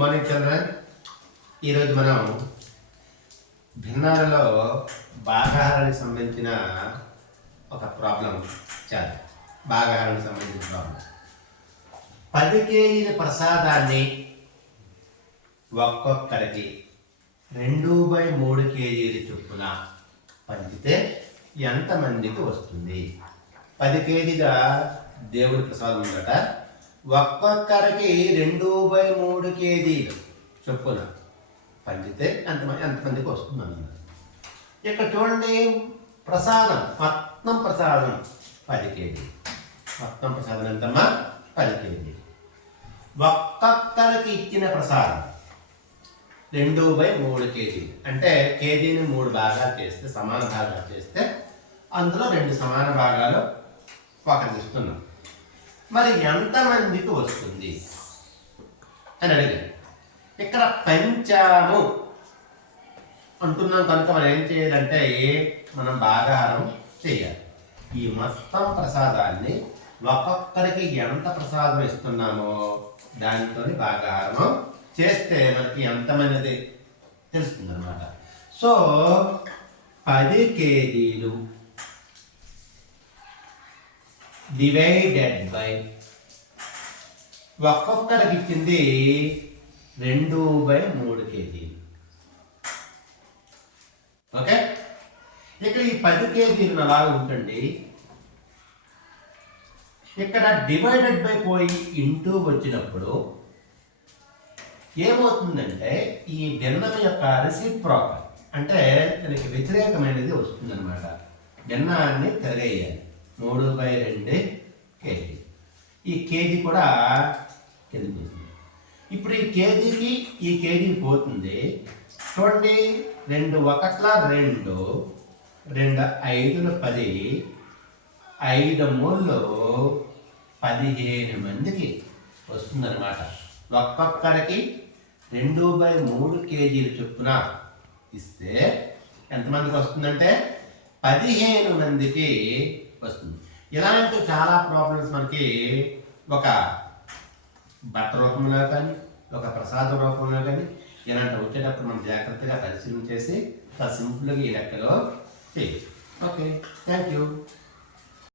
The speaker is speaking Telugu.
మార్నింగ్ చిల్డ్రన్, ఈరోజు మనం భిన్నాలలో భాగాహారానికి సంబంధించిన ఒక ప్రాబ్లం చేద్దాం. భాగాహారానికి సంబంధించిన ప్రాబ్లం. 10 కేజీల ప్రసాదాన్ని ఒక్కొక్కరికి 2/3 కేజీలు చొప్పున పంచితే ఎంతమందికి వస్తుంది? 10 కేజీల దేవుడి ప్రసాదం ఉందట. ఒక్కొక్కరికి 2/3 కేజీలు చొప్పున పంచితే ఎంతమందికి వస్తుంది అన్నారు. ఇక్కడ చూడండి, ప్రసాదం మొత్తం ప్రసాదం 10 కేజీలు. మొత్తం ప్రసాదం ఎంతమ్మా? 10 కేజీలు. ఒక్కొక్కరికి ఇచ్చిన ప్రసాదం 2/3 కేజీలు. అంటే కేజీని 3 భాగాలు చేస్తే, సమాన భాగాలు చేస్తే అందులో 2 సమాన భాగాలు ఒకరికి ఇస్తున్నాం. మరి ఎంతమందికి వస్తుంది అని అడిగారు. ఇక్కడ పంచాము అంటున్నాం కనుక మనం ఏం చేయాలంటే మనం భాగాహారం చేయాలి. ఈ మొత్తం ప్రసాదాన్ని ఒక్కొక్కరికి ఎంత ప్రసాదం ఇస్తున్నామో దానితో భాగాహారం చేస్తే మనకి ఎంతమంది తెలుస్తుంది అనమాట. సో 10 కేజీలు డివైడెడ్ బై ఒక్కొక్కరికి ఇచ్చింది 2/3 కేజీలు. ఓకే, ఇక్కడ ఈ 10 కేజీలు అలాగే ఉంటుంది. ఇక్కడ డివైడెడ్ బై పోయి ఇంటూ వచ్చినప్పుడు ఏమవుతుందంటే ఈ భిన్నం యొక్క రెసిప్రోకల్ అంటే దానికి వ్యతిరేకమైనది వస్తుందన్నమాట. భిన్నాన్ని తిరగేయాలి. 3/2 కేజీ. ఈ కేజీ కూడా కిందకి పోతుంది. ఇప్పుడు ఈ కేజీకి ఈ కేజీ పోతుంది. చూడండి, 2 1 2, 2 5 10, 5 3 15 మందికి వస్తుందన్నమాట. ఒక్కొక్కరికి 2/3 కేజీలు చొప్పున ఇస్తే ఎంతమందికి వస్తుందంటే 15 మందికి వస్తుంది. ఇలాంటి చాలా ప్రాబ్లమ్స్ మనకి ఒక బట్ట రూపంలో కానీ ఒక ప్రసాద రూపంలో కానీ ఇలాంటి వచ్చేటప్పుడు మనం జాగ్రత్తగా పరిశీలన చేసి సింపుల్గా ఈ లెక్కలో చేయొచ్చు. Okay, thank you.